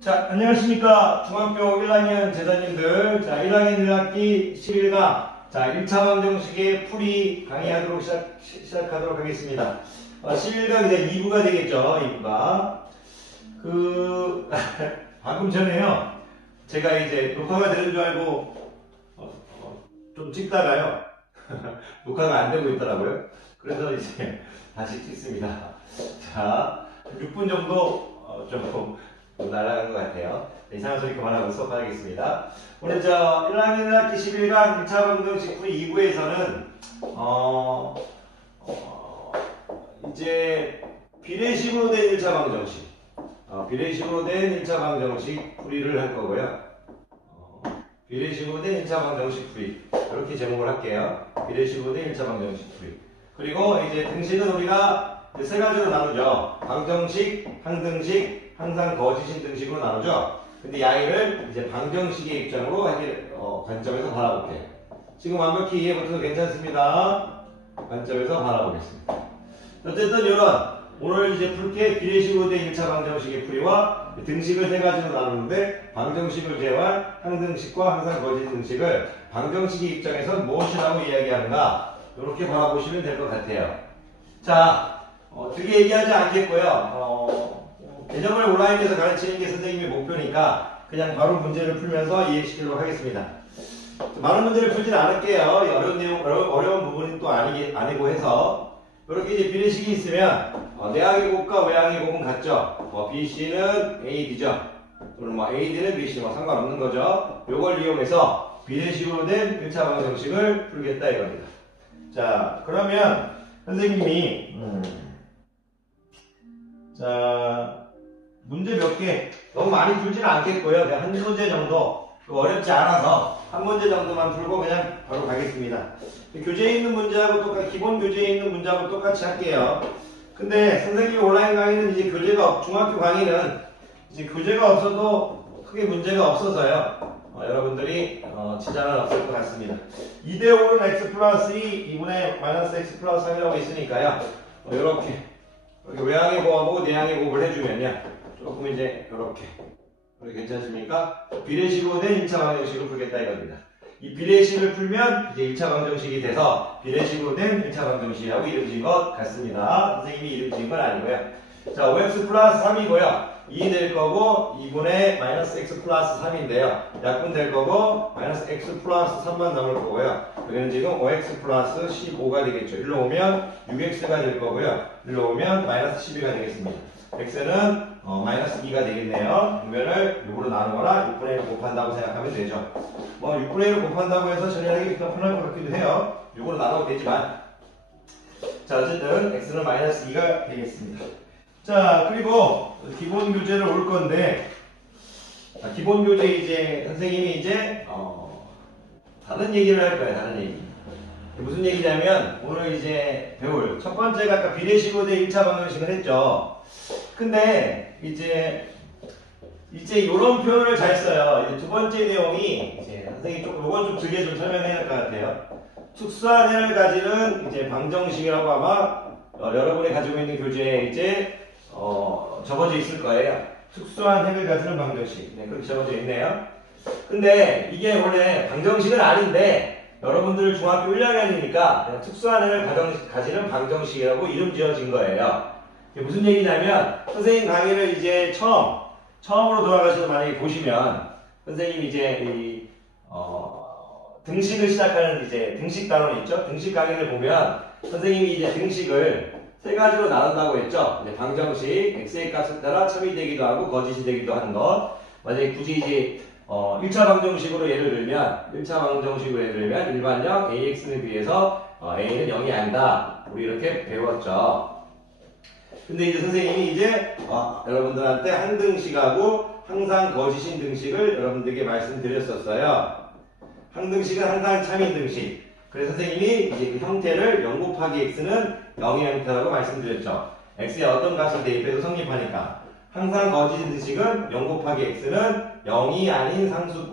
자, 안녕하십니까. 중학교 1학년 제자님들. 자, 1학년 1학기 11강. 자, 1차 방정식의 풀이 강의하도록 시작하도록 하겠습니다. 11강 이제 2부가 되겠죠. 2부가. 방금 전에요. 제가 이제 녹화가 되는 줄 알고, 좀 찍다가요. 녹화가 안 되고 있더라고요. 그래서 이제 다시 찍습니다. 자, 6분 정도, 조금 날아간 것 같아요. 이상한 소리 그만하고 수업하겠습니다. 오늘 1학년 1학기 11강 1차 방정식 풀이 2부에서는 이제 비례식으로 된 1차 방정식 비례식으로 된 1차 방정식 풀이를 할 거고요. 비례식으로 된 1차 방정식 풀이 이렇게 제목을 할게요. 비례식으로 된 1차 방정식 풀이. 그리고 이제 등식은 우리가 세 가지로 나누죠. 방정식, 항등식, 항상 거짓인 등식으로 나누죠. 근데 이 아이를 이제 방정식의 입장으로 관점에서 바라볼게요. 지금 완벽히 이해부터 괜찮습니다. 관점에서 바라보겠습니다. 어쨌든 오늘 이제 풀게 비례식으로 된 1차 방정식의 풀이와 등식을 세 가지로 나누는데 방정식을 제외한 항등식과 항상 거짓 등식을 방정식의 입장에서 무엇이라고 이야기하는가 이렇게 바라보시면 될 것 같아요. 자, 되게 얘기하지 않겠고요. 개념을 온라인에서 가르치는 게 선생님의 목표니까 그냥 바로 문제를 풀면서 이해시키도록 하겠습니다. 많은 문제를 풀지는 않을게요. 어려운 내용, 어려운 부분이 또 아니고 해서 이렇게 이제 비례식이 있으면 내항의 곱과 외항의 곱은 같죠. BC는 AD죠. 또는 AD는 BC 상관없는 거죠. 요걸 이용해서 비례식으로 된 1차 방정식을 풀겠다 이겁니다. 자, 그러면 선생님이 문제 몇 개 너무 많이 풀지는 않겠고요. 그냥 한 문제 정도 어렵지 않아서 한 문제 정도만 풀고 그냥 바로 가겠습니다. 교재에 있는 문제하고 똑같이 기본 교재에 있는 문제하고 똑같이 할게요. 근데 선생님 온라인 강의는 이제 중학교 강의는 이제 교재가 없어도 크게 문제가 없어서요. 여러분들이 지장은 없을 것 같습니다. 2대5는 x 플러스 2, 2분의 마이너스 x 플러스 3이라고 있으니까요. 이렇게 외항의 곱하고 내항의 곱을 해주면요. 조금 이제 이렇게 괜찮습니까? 비례식으로 된 1차 방정식을 풀겠다 이겁니다. 이 비례식을 풀면 이제 1차 방정식이 돼서 비례식으로 된 1차 방정식이라고 이름 지은 것 같습니다. 선생님이 이름 지은 건 아니고요. 자, 5x 플러스 3이고요. 2 될 거고 2분의 마이너스 x 플러스 3인데요. 약분 될 거고 마이너스 x 플러스 3만 남을 거고요. 여기는 지금 5x 플러스 15가 되겠죠. 일로 오면 6x가 될 거고요. 일로 오면 마이너스 12가 되겠습니다. x는 마이너스 2가 되겠네요. 이면을 6으로 나누거나 6분의 1 곱한다고 생각하면 되죠. 6분의 1을 곱한다고 해서 처리하기 더 편할 것 같기도 해요. 6으로 나눠도 되지만. 자, 어쨌든 x는 마이너스 2가 되겠습니다. 자, 그리고 기본 교재를 올 건데, 기본 교재 이제 선생님이 이제 다른 얘기를 할 거예요. 다른 얘기. 무슨 얘기냐면 오늘 이제 배울 첫 번째가 아까 비례식으로 된 1차 방정식을 했죠. 근데 이제 이런 표현을 잘 써요. 이제 두 번째 내용이 이제 선생님이 요건 좀 길게 좀 설명해야 할 것 같아요. 특수한 해를 가지는 이제 방정식이라고 아마 여러분이 가지고 있는 교재에 이제 적어져 있을 거예요. 특수한 해를 가지는 방정식. 네, 그렇게 적어져 있네요. 근데 이게 원래 방정식은 아닌데 여러분들 중학교 1학년이니까 특수한 해를 가지는 방정식이라고 이름 지어진 거예요. 이게 무슨 얘기냐면 선생님 강의를 이제 처음으로 돌아가셔서 만약에 보시면 선생님이 이제 등식을 시작하는 이제 등식 단원이 있죠. 등식 강의를 보면 선생님이 이제 등식을 세 가지로 나눈다고 했죠. 이제 방정식, x의 값에 따라 참이 되기도 하고 거짓이 되기도 하는 것. 만약에 굳이 이제 1차 방정식으로 예를 들면 일반형 ax에 비해서 a는 0이 아니다. 우리 이렇게 배웠죠. 근데 이제 선생님이 이제 여러분들한테 항등식하고 항상 거짓인 등식을 여러분들에게 말씀드렸었어요. 항등식은 항상 참인 등식. 그래서 선생님이 이제 그 형태를 0 곱하기 x는 0의 형태라고 말씀드렸죠. x에 어떤 값을 대입해도 성립하니까. 항상 거짓인 등식은 0 곱하기 x는 0이 아닌 상수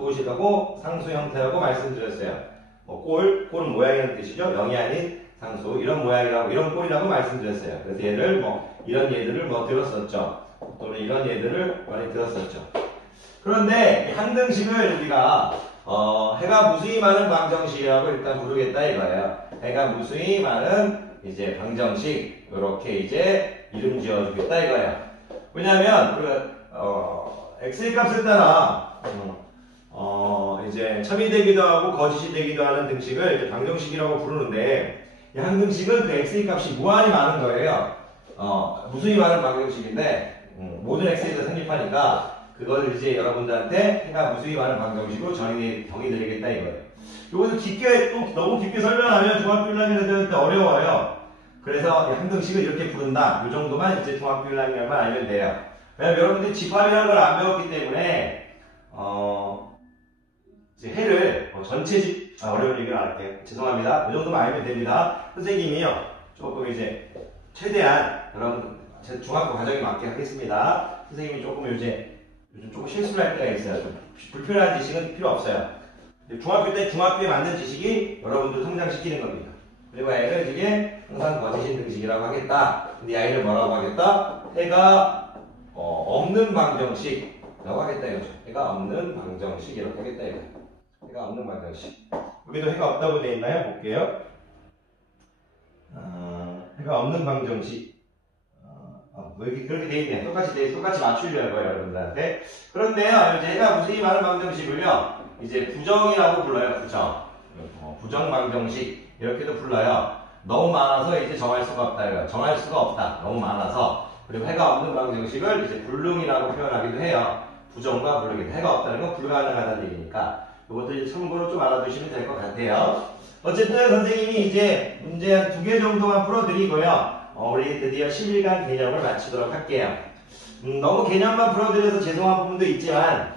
형태라고 말씀드렸어요. 꼴은 모양이라는 뜻이죠. 0이 아닌 상수 이런 모양이라고 이런 꼴이라고 말씀드렸어요. 그래서 얘를 뭐 이런 얘들을 뭐 들었었죠. 또는 이런 얘들을 많이 들었었죠. 그런데 항등식을 우리가 해가 무수히 많은 방정식이라고 일단 부르겠다 이거예요. 해가 무수히 많은 이제 방정식 이렇게 이제 이름 지어주겠다 이거예요. 왜냐하면 x의 값에 따라 이제 참이 되기도 하고 거짓이 되기도 하는 등식을 이제 방정식이라고 부르는데 이 항등식은 그 x의 값이 무한히 많은 거예요. 무수히 많은 방정식인데 모든 x에서 성립하니까 그걸 이제 여러분들한테 해가 무수히 많은 방정식으로 정의드리겠다 이거예요. 이것도 깊게 또 너무 깊게 설명하면 중학교 1학년 애들한테 어려워요. 그래서 항등식을 이렇게 부른다. 이 정도만 이제 중학교 1학년만 알면 돼요. 왜냐면 여러분들이 집합이라는 걸 안 배웠기 때문에 이제 해를 전체 어려운 얘기를 안 할게요. 죄송합니다. 이 정도만 알면 됩니다. 선생님이요 조금 이제 최대한 여러분 제 중학교 과정에 맞게 하겠습니다. 선생님이 조금 요즘 조금 실수를 할 때가 있어요. 좀 불필요한 지식은 필요 없어요. 중학교 때 중학교에 맞는 지식이 여러분들 성장시키는 겁니다. 그리고 아이를 이게 항상 거짓인 등식이라고 하겠다. 근데 이 아이를 뭐라고 하겠다? 해가 없는 방정식이라고 하겠다 이거죠. 해가 없는 방정식 이렇게 하겠다 이거죠. 해가 없는 방정식. 여기도 해가 없다고 되어 있나요? 볼게요. 해가 없는 방정식. 뭐 이렇게 그렇게 돼 있네. 똑같이 맞추려고요, 여러분들한테. 그런데요, 이제 해가 무수히 많은 방정식을요, 이제 부정이라고 불러요, 부정. 부정 방정식. 이렇게도 불러요. 너무 많아서 이제 정할 수가 없다, 이거예요. 정할 수가 없다. 너무 많아서. 그리고 해가 없는 방정식을 이제 불능이라고 표현하기도 해요. 부정과 불능이. 해가 없다는 건 불가능하다는 얘기니까. 이것도 이제 참고로 좀 알아두시면 될 것 같아요. 어쨌든 선생님이 이제 문제 한 2개 정도만 풀어드리고요. 우리 드디어 10일간 개념을 마치도록 할게요. 너무 개념만 풀어드려서 죄송한 부분도 있지만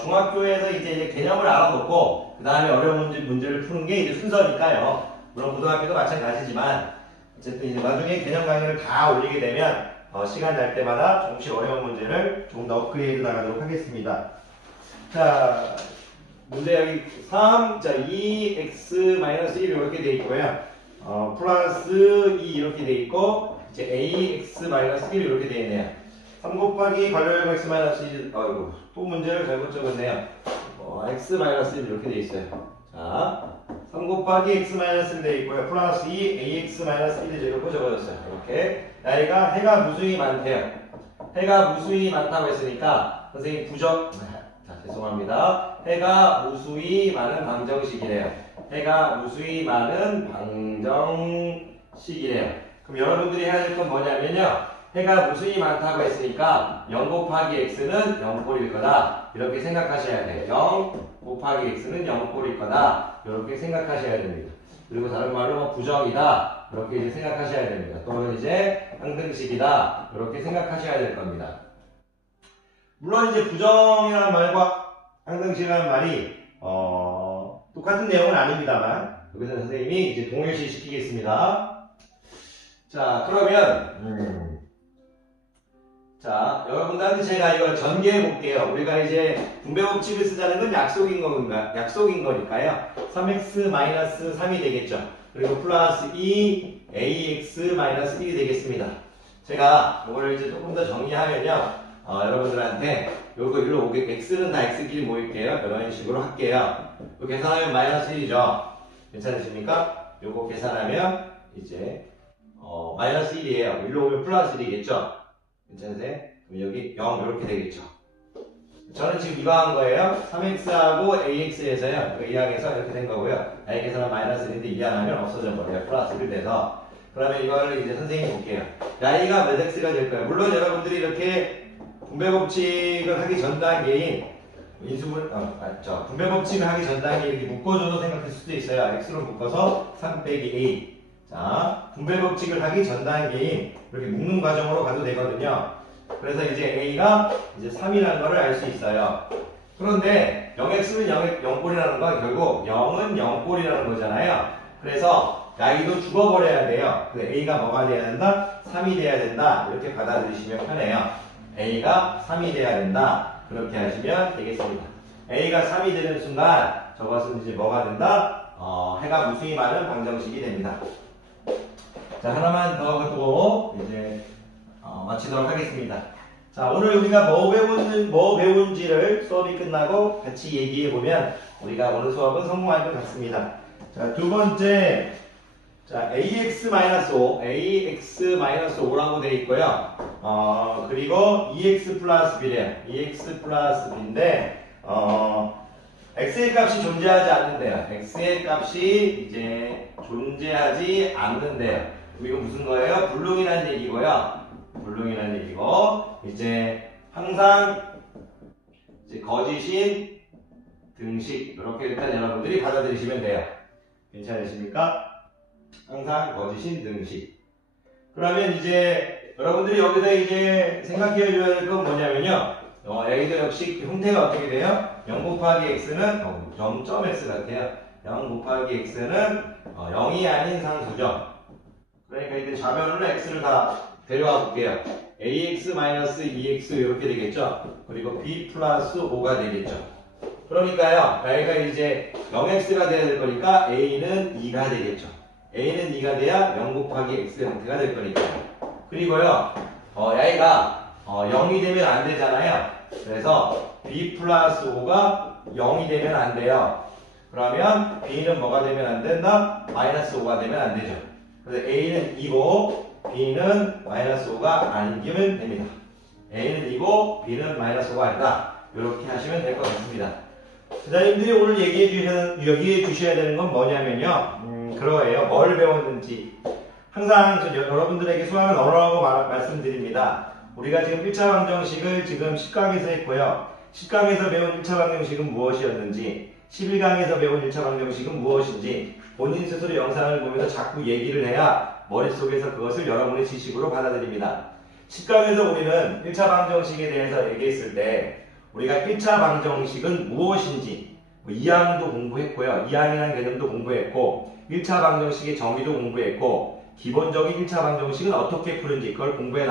중학교에서 이제 개념을 알아놓고 그 다음에 어려운 문제를 푸는 게 이제 순서니까요. 물론 고등학교도 마찬가지지만 어쨌든 이제 나중에 개념 강의를 다 올리게 되면 시간 날 때마다 조금씩 어려운 문제를 조금 더 업그레이드 나가도록 하겠습니다. 자, 문제 여기 3, 자 2x-1 이렇게 돼 있고요. 플러스 2 이렇게 돼 있고 이제 ax-1 이렇게 돼 있네요. 3 곱하기 관료형 x-1 아이고 또 문제를 잘못 적었네요. x-1 이렇게 돼 있어요. 자 3 곱하기 x-1 돼 있고요. 플러스 2 ax-1 이렇게 적어졌어요. 이렇게 나이가 해가 무수히 많대요. 해가 무수히 많다고 했으니까 선생님 부정 죄송합니다. 해가 무수히 많은 방정식이래요. 해가 무수히 많은 방정식이래요. 그럼 여러분들이 해야 될 건 뭐냐면요. 해가 무수히 많다고 했으니까 0 곱하기 x는 0꼴일 거다. 이렇게 생각하셔야 돼요. 0 곱하기 x는 0꼴일 거다. 이렇게 생각하셔야 됩니다. 그리고 다른 말로 부정이다. 이렇게 이제 생각하셔야 됩니다. 또는 이제 항등식이다. 이렇게 생각하셔야 될 겁니다. 물론 이제 부정이라는 말과 항등식이라는 말이 똑같은 내용은 아닙니다만 여기서 선생님이 이제 동일시 시키겠습니다. 자 그러면 자 여러분들한테 제가 이걸 전개해 볼게요. 우리가 이제 분배 법칙을 쓰자는 건 약속인 거니까요. 3x-3이 되겠죠. 그리고 플러스 2 ax-1이 되겠습니다. 제가 이걸 이제 조금 더 정리하면요. 여러분들한테 요거 일로 오게 x는 다 x끼리 모일게요. 이런 식으로 할게요. 이거 계산하면 마이너스 1이죠. 괜찮으십니까? 요거 계산하면 이제 마이너스 1이에요. 일로 오면 플러스 1이겠죠. 괜찮으세요? 그럼 여기 0 이렇게 되겠죠. 저는 지금 이거 한 거예요. 3x하고 ax에서요. 그 이항에서 이렇게 된 거고요. 아이 계산하면 마이너스 1인데 이항하면 없어져 버려요. 플러스 1 돼서. 그러면 이걸 이제 선생님이 볼게요. 나이가 몇 x가 될 거예요. 물론 여러분들이 이렇게 분배 법칙을 하기 전 단계인 분배 법칙을 하기 전 단계에 이렇게 묶어줘도 생각할 수도 있어요. x로 묶어서 3 빼기 a. 자, 분배 법칙을 하기 전 단계인 이렇게 묶는 과정으로 가도 되거든요. 그래서 이제 a가 이제 3이라는 거를 알 수 있어요. 그런데 0x는 0꼴이라는 건 결국 0은 0꼴이라는 거잖아요. 그래서 y도 죽어버려야 돼요. 그래서 a가 뭐가 돼야 된다? 3이 돼야 된다. 이렇게 받아들이시면 편해요. a가 3이 돼야 된다. 그렇게 하시면 되겠습니다. a가 3이 되는 순간 저것은 이제 뭐가 된다? 해가 무수히 많은 방정식이 됩니다. 자, 하나만 더 하고 이제 마치도록 하겠습니다. 자, 오늘 우리가 뭐 배운지를 수업이 끝나고 같이 얘기해 보면 우리가 오늘 수업은 성공할 것 같습니다. 자, 두 번째, 자, ax-5라고 되어 있고요. 그리고 EX 플러스 B래요. EX 플러스 B인데, x의 값이 존재하지 않는데요. x의 값이 이제 존재하지 않는데요. 이거 무슨 거예요? 불능이라는 얘기고요. 불능이라는 얘기고, 이제 항상 이제 거짓인 등식, 이렇게 일단 여러분들이 받아들이시면 돼요. 괜찮으십니까? 항상 거짓인 등식. 그러면 이제 여러분들이 여기서 이제 생각해 줘야 될 건 뭐냐면요. 여기도 역시 형태가 어떻게 돼요? 0 곱하기 x는 0.x 같아요. 0 곱하기 x는 0이 아닌 상수죠. 그러니까 이제 좌변으로 x를 다 데려와 볼게요. ax-2x 이렇게 되겠죠. 그리고 b 플러스 5가 되겠죠. 그러니까요, 여기가 이제 0x가 돼야 될 거니까 a는 2가 되겠죠. a는 2가 돼야 0 곱하기 x 형태가 될 거니까요. 그리고요, 여기가 0이 되면 안 되잖아요. 그래서 b 플러스 5가 0이 되면 안 돼요. 그러면 b는 뭐가 되면 안 된다? 마이너스 5가 되면 안 되죠. 그래서 a는 2고 b는 마이너스 5가 아니면 됩니다. a는 2고 b는 마이너스 5가 아니다. 이렇게 하시면 될 것 같습니다. 기자님들이 오늘 얘기해 주셔야 되는 건 뭐냐면요. 그러해요. 뭘 배웠는지. 항상 여러분들에게 수학은 언어라고 말씀드립니다. 우리가 지금 1차 방정식을 지금 10강에서 했고요. 10강에서 배운 1차 방정식은 무엇이었는지, 11강에서 배운 1차 방정식은 무엇인지 본인 스스로 영상을 보면서 자꾸 얘기를 해야 머릿속에서 그것을 여러분의 지식으로 받아들입니다. 10강에서 우리는 1차 방정식에 대해서 얘기했을 때 우리가 1차 방정식은 무엇인지 2항도 공부했고요. 2항이라는 개념도 공부했고 1차 방정식의 정의도 공부했고 기본적인 1차 방정식은 어떻게 푸는지 그걸 공부해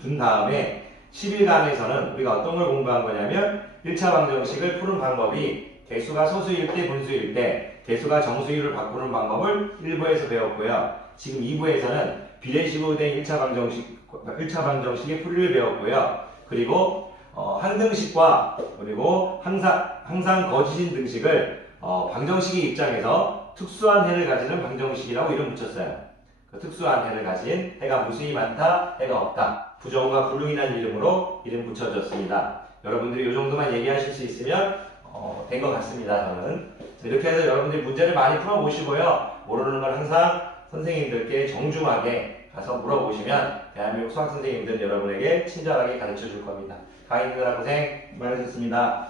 둔 다음에 11강에서는 우리가 어떤 걸 공부한 거냐면 1차 방정식을 푸는 방법이 개수가 소수일 때 분수일 때 개수가 정수율을 바꾸는 방법을 1부에서 배웠고요. 지금 2부에서는 비례식으로 된 1차 방정식의 풀이를 배웠고요. 그리고 항등식과 그리고 항상 거짓인 등식을 방정식의 입장에서 특수한 해를 가지는 방정식이라고 이름 붙였어요. 그 특수한 해를 가진 해가 무수히 많다, 해가 없다. 부정과 불능이라는 이름으로 이름 붙여졌습니다. 여러분들이 이 정도만 얘기하실 수 있으면 된 것 같습니다. 저는 이렇게 해서 여러분들이 문제를 많이 풀어보시고요. 모르는 걸 항상 선생님들께 정중하게 가서 물어보시면 대한민국 수학 선생님들 여러분에게 친절하게 가르쳐 줄 겁니다. 강의님들 고생 많으셨습니다.